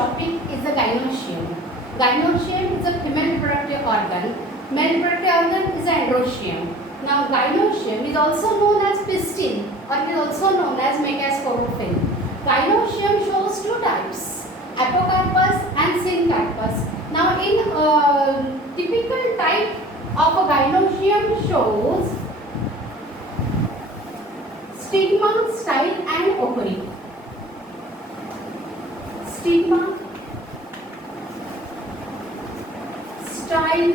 topic is the gynoecium. Gynoecium is a female reproductive organ. Male reproductive organ is androecium. Now gynoecium is also known as pistil or it is also known as megasporophyll. Gynoecium shows two types, apocarpus and syncarpus. Now in typical type of a gynoecium shows stigma, style and ovary. Stigma, style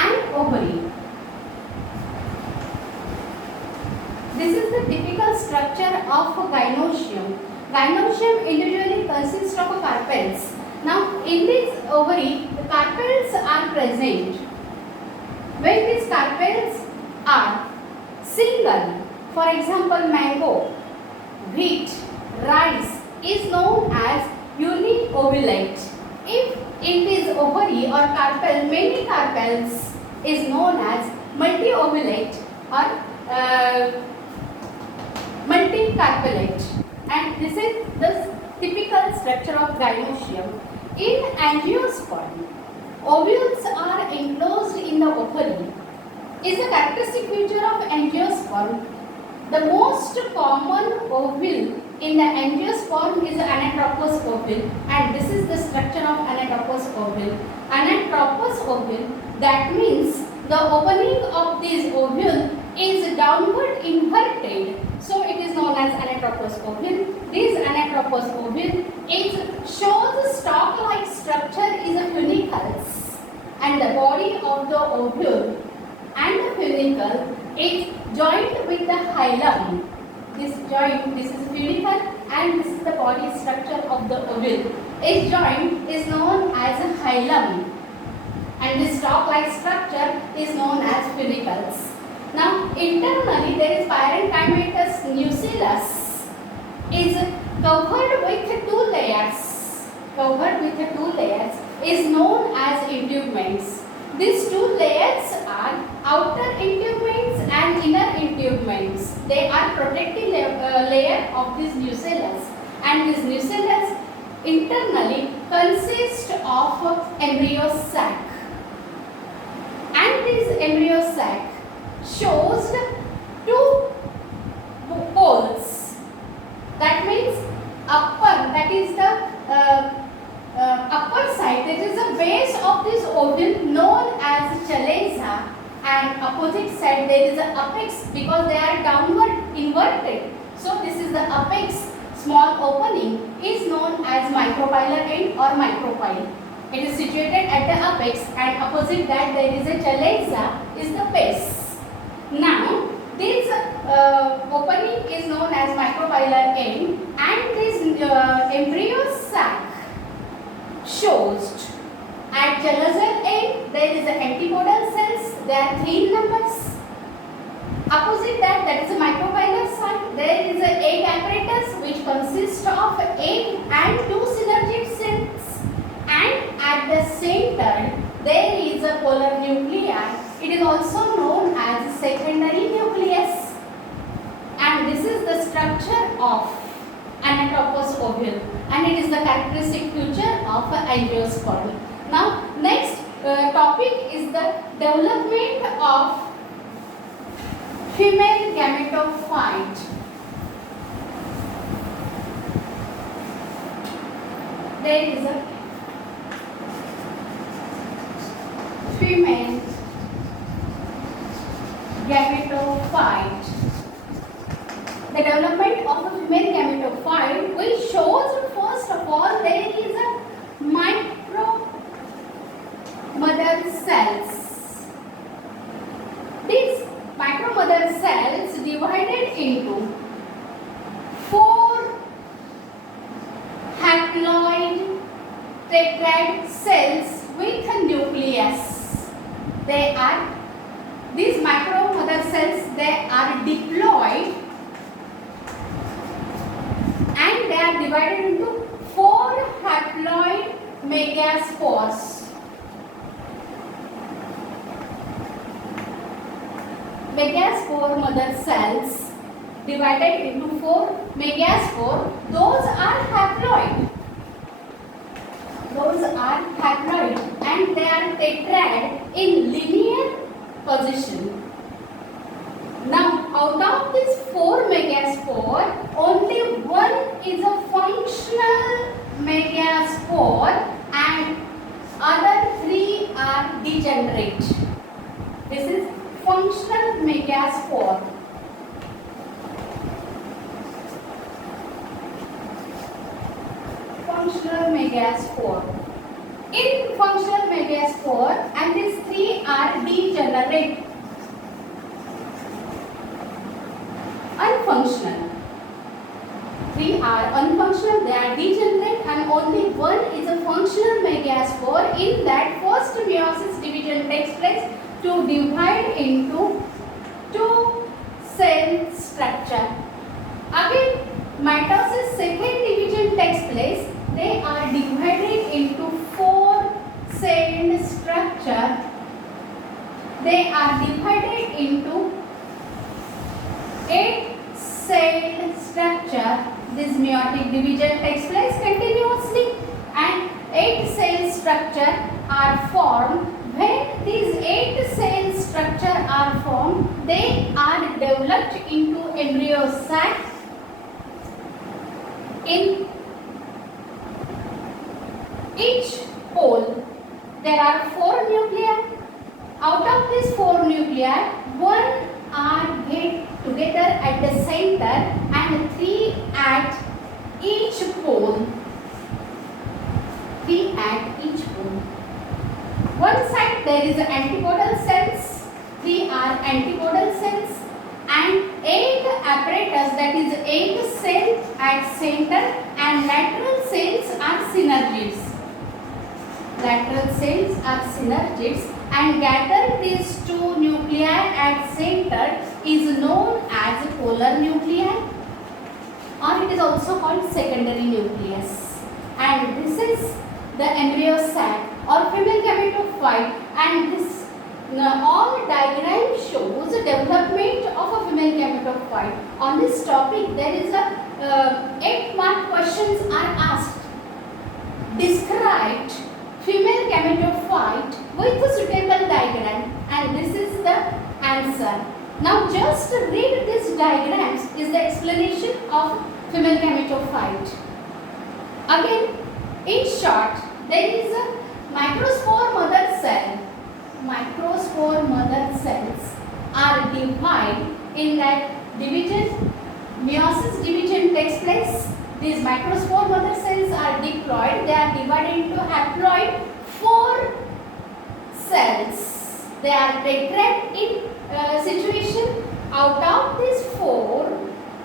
and ovary. This is the typical structure of a gynoecium. Gynoecium individually consists of a carpels. Now in this ovary, the carpels are present. When these carpels are single, for example mango, wheat, rice, is known as uniovulate. If it is ovary or carpel, many carpels is known as multiovulate or multicarpellate. And this is the typical structure of gynoecium. In angiosperm, ovules are enclosed in the ovary. Is a characteristic feature of angiosperm. The most common ovule in the angiosperm is anatropous ovule, and this is the structure of anatropous ovule. Anatropous ovule, that means the opening of this ovule is downward inverted, so it is known as anatropous ovule. This anatropous ovule shows stalk-like structure is a funicles, and the body of the ovule and the funicle is joined with the hilum. This is funicle and this is the body structure of the ovule. Its joint is known as a hilum, and this stalk-like structure is known as funicles. Now internally there is parenchymatous nucellus is covered with two layers is known as integuments. These two layers are outer integuments and inner integuments. They are protective layer of this nucellus, and this nucellus internally consists of embryo sac, and this embryo sac shows two poles. That means upper, that is the upper side, that is the base of this ovule known as chalaza, and opposite side there is the apex because they are downward inverted. So this is the apex, small opening is known as micropylar end or micropyle. It is situated at the apex, and opposite that there is a chalaza is the base. Now this opening is known as micropylar end, and this embryo sac shows at chalaza end there is the antipodal cells. There are 3 in numbers. Opposite that is a micropylar side. There is a egg apparatus which consists of egg and 2 synergid cells. And at the center there is a polar nuclei. It is also known as secondary nucleus. And this is the structure of anatropous ovule, and it is the characteristic feature of angiosperm. Now next topic is the development of female gametophyte. There is a female gametophyte. The development of a female gametophyte, which shows first of all there is a micro mother cells. These micro mother cells divided into 4 haploid tetrad cells with a nucleus. These micro mother cells, they are diploid, and they are divided into 4 haploid megaspores. Megaspore mother cells divided into 4 megaspore, those are haploid. those are haploid and they are tetrad in linear position. Now, out of these 4 megaspore, only one is a functional megaspore and other 3 are degenerate. This is functional megaspore. Functional megaspore. In functional megaspore, and these 3 are degenerate. Unfunctional. 3 are unfunctional, they are degenerate, and only one is a functional megaspore. In that, first meiosis division takes place to divide into 2 cell structure. Again, mitosis second division takes place. They are divided into 4 cell structure. They are divided into 8 cell structure. This meiotic division takes place continuously and 8 cell structure are formed. When these 8 cell structure are formed, they are developed into embryo sac. In each pole, there are 4 nuclei. Out of these 4 nuclei, 1 are get together at the center and 3 at each pole. 3 at each pole. One side there is antipodal cells, 3 are antipodal cells, and 8 apparatus, that is 8 cells at center, and lateral cells are synergids. Lateral cells are synergids, and gather these 2 nuclei at center is known as polar nuclei, or it is also called secondary nucleus. And this is the embryo sac or female gametophyte, and this all diagram shows the development of a female gametophyte. On this topic, there is a 8-mark questions are asked. Described female gametophyte with a suitable diagram, and this is the answer. Now just read these diagrams is the explanation of female gametophyte. Again, in short, there is a microspore mother cell. Microspore mother cells are divided. In that division, meiosis division takes place. These microspore mother cells are diploid. They are divided into haploid 4 cells. They are tetrad in situation. Out of these 4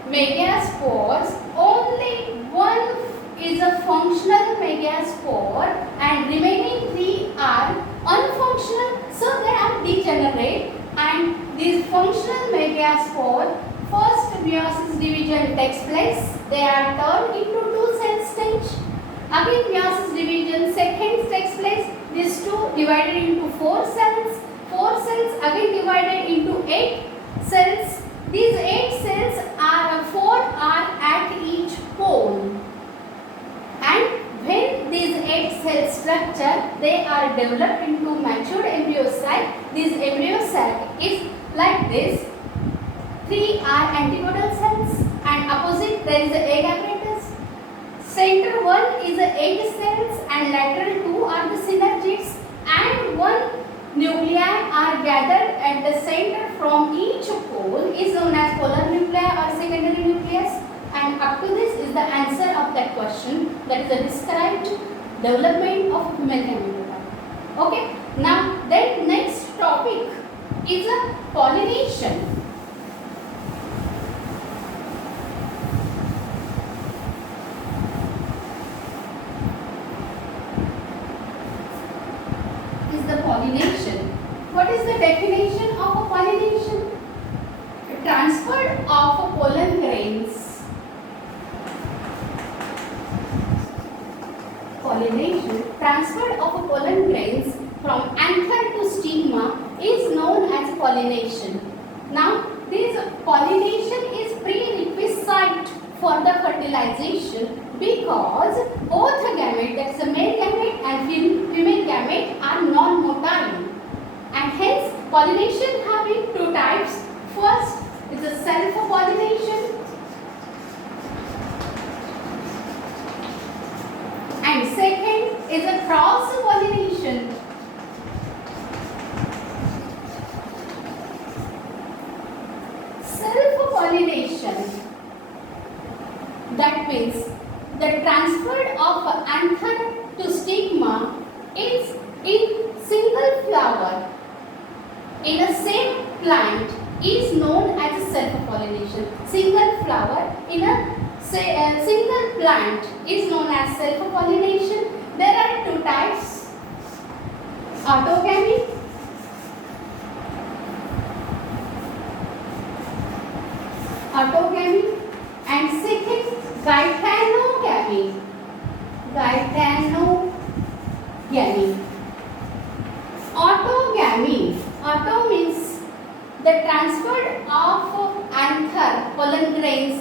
megaspores, only one is a functional megaspore and remaining 3 are unfunctional, so they are degenerate. And these functional megaspore, first meiosis division takes place. They are turned into 2 cell stage. Again meiosis division second takes place. These 2 divided into 4 cells. 4 cells again divided into 8 cells. These 8 cells are 4 are at each pole. And when these 8 cell structure, they are developed into matured embryo sac. This embryo sac is like this. 3 are antipodal cells, and opposite there is a egg apparatus. Center one is a egg cells, and lateral 2 are the synergids, and 1 nuclei are gathered at the center from each pole is known as polar nuclei or secondary nucleus. And up to this is the answer of that question, that is the described development of female gametophyte. Okay, now then next topic is a pollination. Is the pollination. What is the definition of a pollination? Transfer of pollen grains. Pollination, transfer of pollen grains from anther to stigma is known as pollination. Now, this pollination is prerequisite for the fertilization because both gamete, that is the male gamete and female gamete are non-motile, and hence pollination having two types. First is a self-pollination, and second is a cross-pollination. Self-pollination, that means the transfer of anther to stigma is in single flower in a same plant is known as self-pollination. Single flower in a single plant is known as self-pollination. There are two types: autogamy and second geitonogamy. Autogamy. Auto means the transfer of anther pollen grains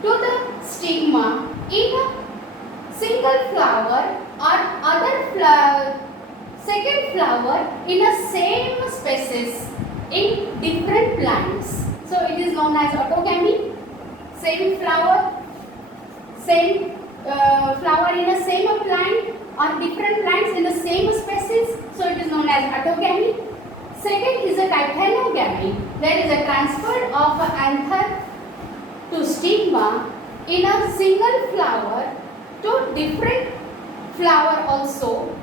to the stigma in a single flower or other second flower in a same species in different plants. So it is known as autogamy. Same flower in a same plant or different plants in the same species. So it is known as autogamy. Second is a geitonogamy. There is a transfer of anther to stigma in a single flower to different flower also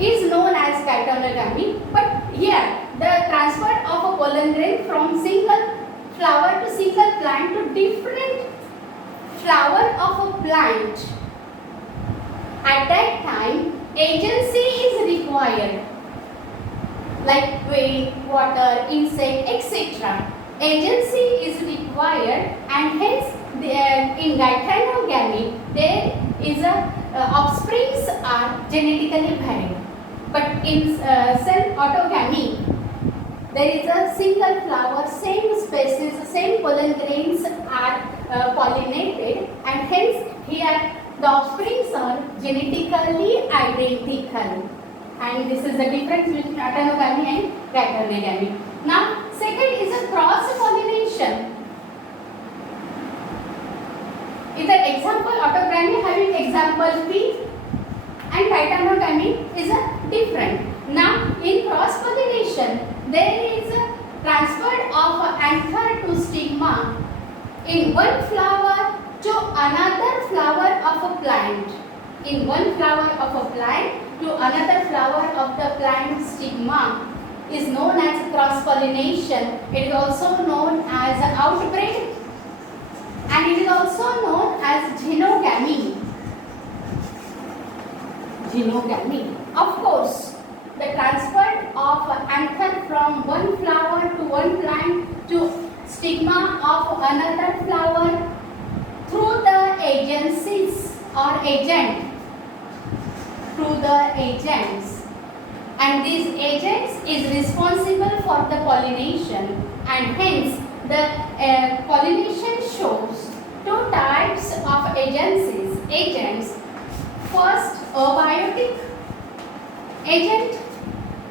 is known as geitonogamy. But here the transfer of a pollen grain from single flower to single plant to different flower of a plant. At that time, agency is required, like wind, water, insect, etc. Agency is required, and hence in geitonogamy there is a offsprings are genetically varied. But in self-autogamy, there is a single flower, same species, same pollen grains are pollinated, and hence here the offsprings are genetically identical. And this is the difference between autogamy and geitonogamy. Now, second is a cross-pollination. Is an example, autogamy having example P, and geitonogamy is a different. Now, in cross-pollination, there is a transfer of anther to stigma in one flower to another flower of a plant. In one flower of a plant to another flower of the plant stigma is known as cross-pollination. It is also known as outbreed, and it is also known as genogamy. Of course, the transfer of anther from one flower to one plant to stigma of another flower through the agencies or agent, through the agents, and these agents is responsible for the pollination, and hence the pollination shows two types of agents. First, abiotic agent,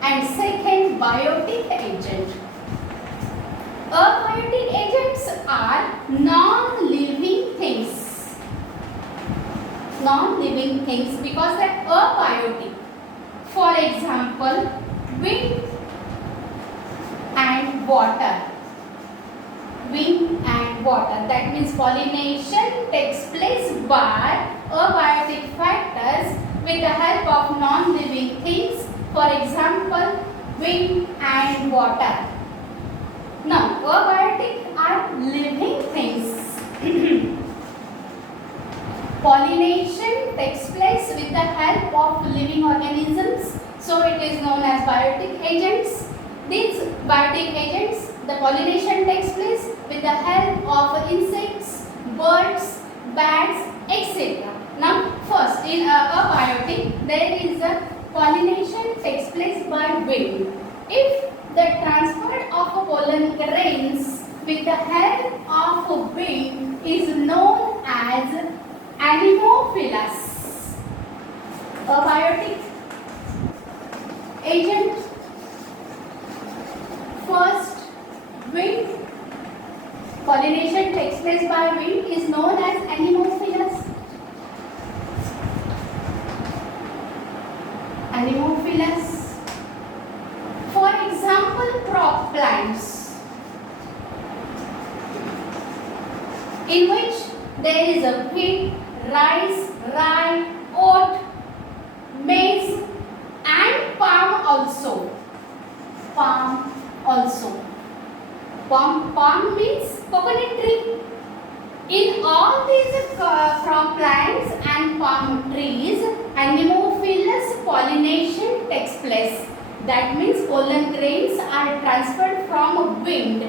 and second, biotic agent. Abiotic agents are non-living things. Non-living things because they are abiotic. For example, wind and water. Wind and water. That means pollination takes place by abiotic factors with the help of non-living things. For example, wind and water. Now, abiotic are living things. Pollination takes place with the help of living organisms, so it is known as biotic agents. These biotic agents, the pollination takes place with the help of insects, birds, bats, etc. Now, first in abiotic, there is a pollination takes place by wind. If the transfer of pollen grains with the help of wind is known as anemophilous. abiotic agent. First, wind. Pollination takes place by wind is known as anemophilous. Anemophilous. For example, crop plants, in which there is a wheat, rice, rye, oat, maize, and palm also. Palm also. Palm means coconut tree. In all these crop plants and palm trees, anemophilous pollination takes place. That means pollen grains are transferred from wind.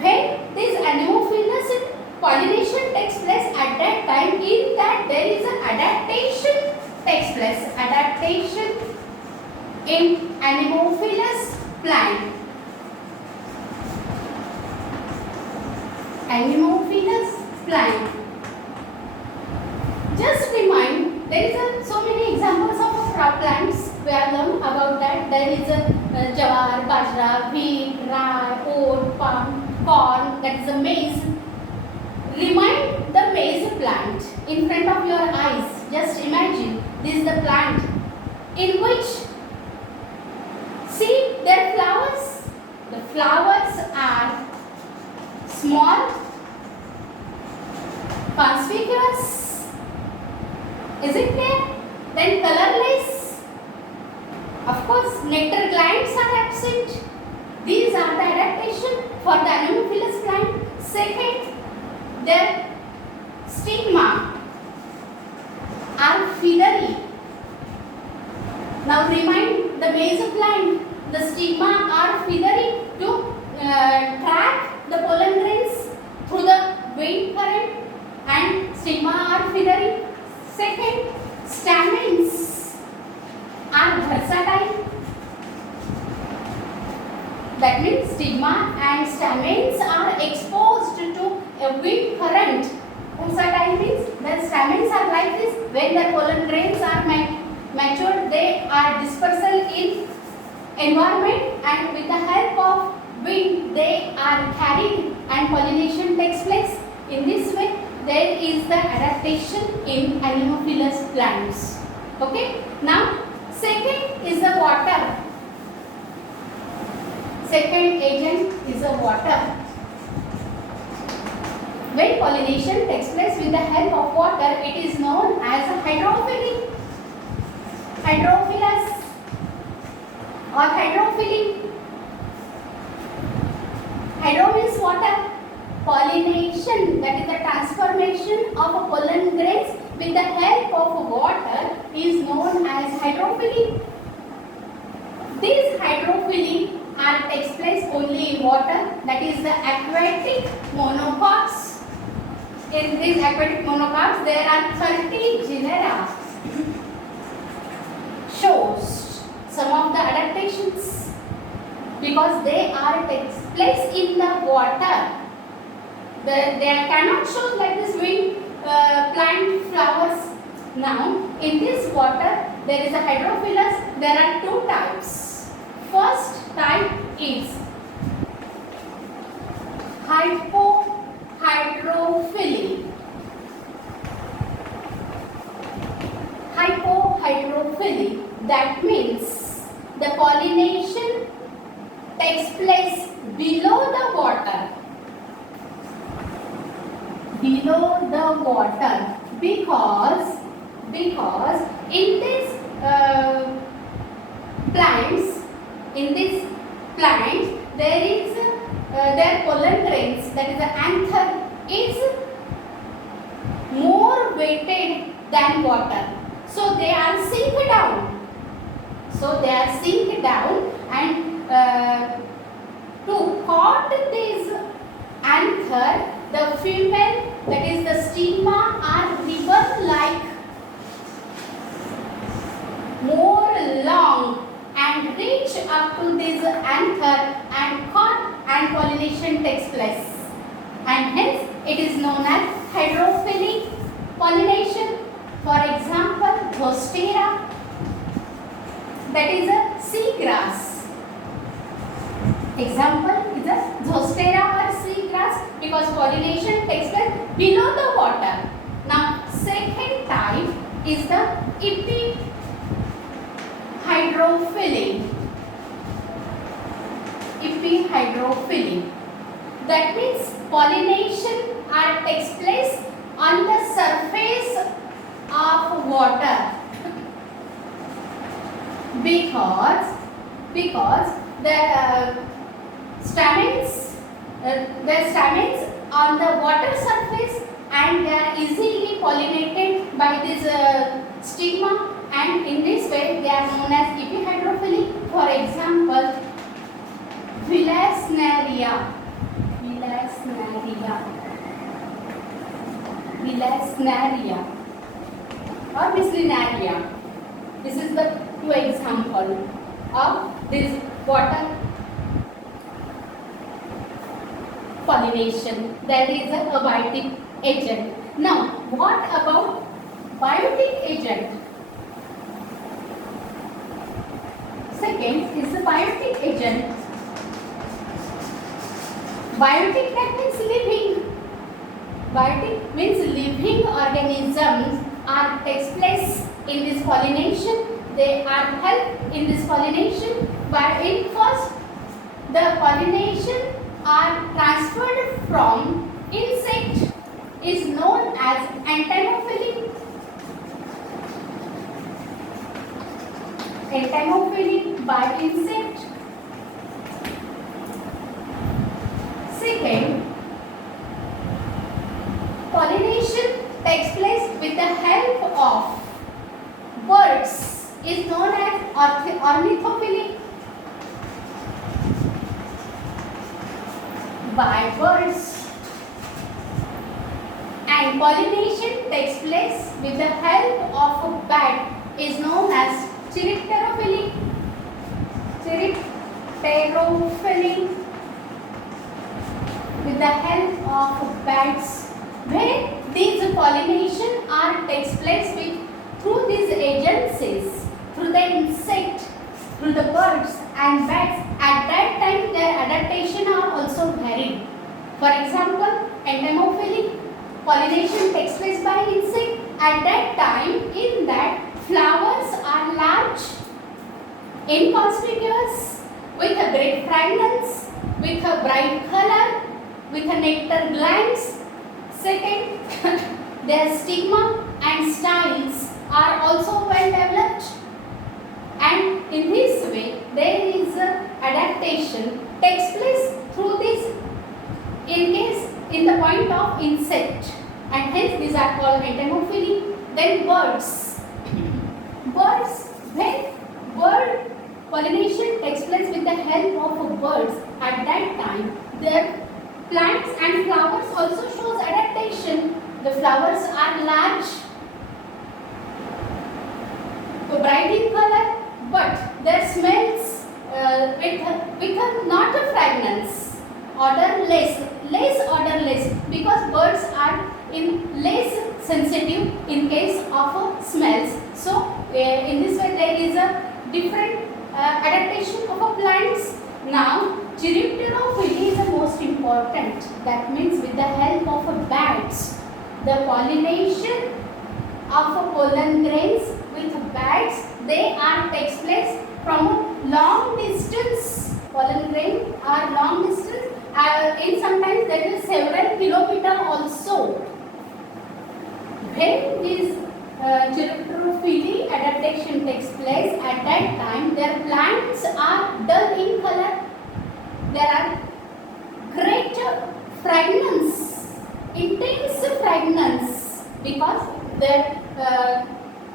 When this anemophilous pollination takes place, at that time, in that there is an adaptation takes place. Adaptation in anemophilous plant. Anemophilous plant. Just remind, there is so many examples of crop plants. We have learned about that. There is a jawar, bajra, wheat, rye, oat, palm, corn, that is a maize. Remind the maize plant in front of your eyes. Just imagine, this is the plant in which, see their flowers. The flowers are small, conspicuous. Is it clear? Then colorless. Of course, nectar glands are absent. These are the adaptation for the anemophilous plant. Second, their stigma are feathery. Now remind the maize plant. The stigma are feathery to track the pollen grains through the wind current, and stigma are feathery. Second, stamens are versatile. That means stigma and stamens are exposed to a wind current. Versatile means the stamens are like this. When the pollen grains are matured, they are dispersal in environment, and with the help of wind they are carried and pollination takes place. In this way, there is the adaptation in anemophilous plants. Okay. Now, second is the water. Second agent is the water. When pollination takes place with the help of water, it is known as hydrophily. Hydrophilus or hydrophily. Hydro means water. Pollination, that is the transformation of pollen grains with the help of water, is known as hydrophily. These hydrophily takes place only in water, that is the aquatic monocots. In these aquatic monocots, there are 30 genera. Shows some of the adaptations because they are takes place in the water. They cannot show like this wind plant flowers. Now, in this water, there is a hydrophilus. There are two types. First type is hypohydrophily. Hypohydrophily. That means the pollination takes place below the water. Below the water, because in this plants, there is their pollen grains, that is the anther, is more weighted than water. So they are sink down. And to caught this anther, the female, that is the stigma, are ribbon-like, more long, and reach up to this anther and caught, and pollination takes place. And hence it is known as hydrophilic pollination. For example, Zostera, that is a seagrass. Example is a Zostera or seagrass because pollination takes place below the water. Now second type is the epihydrophily. Epihydrophily. That means pollination takes place on the surface of water because the stamens on the water surface and they are easily pollinated by this stigma, and in this way they are known as epihydrophily. For example, Villasneria or Miscellaria. This is the two example of this water pollination. That is a abiotic agent. Now, what about biotic agent? Second is the biotic agent. Biotic, that means living. Biotic means living organisms takes place in this pollination. They are helped in this pollination. But in first, the pollination are transferred from insect is known as entomophily. Entomophily by insect. Second, pollination takes place with the help of birds is known as ornithophily. By birds. And pollination takes place with the help of a bat is known as chiropterophily. Chiropterophily. With the help of bats, where these pollination takes place through these agencies, through the insect, through the birds and bats. At that time, their adaptation are also varied. For example, entomophily, pollination takes place by insect. At that time, in that flowers are large, inconspicuous, with a great fragrance, with a bright color, with a nectar glands. Second, their stigma and styles are also well developed, and in this way there is a adaptation takes place through this in the point of insect, and hence these are called entomophily. Then birds. When bird pollination takes place with the help of birds, at that time their plants and flowers also shows adaptation. The flowers are large, bright in color, but their smells with not a fragrance, odorless, because birds are less sensitive in case of smells. So in this way there is a different adaptation of plants. Now chiropterophily is the most important. That means with the help of bats, the pollination of pollen grains with bats, they takes place from a long distance. Pollen grain are long distance. In sometimes there is several kilometer also. When this chiropterophily adaptation takes place, at that time their plants are dull in color. There are great fragrance, intense fragrance, because their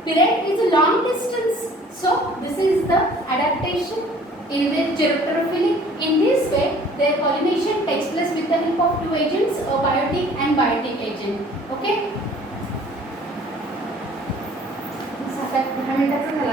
period is a long distance. So this is the adaptation in the chiropterophily. In this way, their pollination takes place with the help of two agents, abiotic and biotic agent. Okay.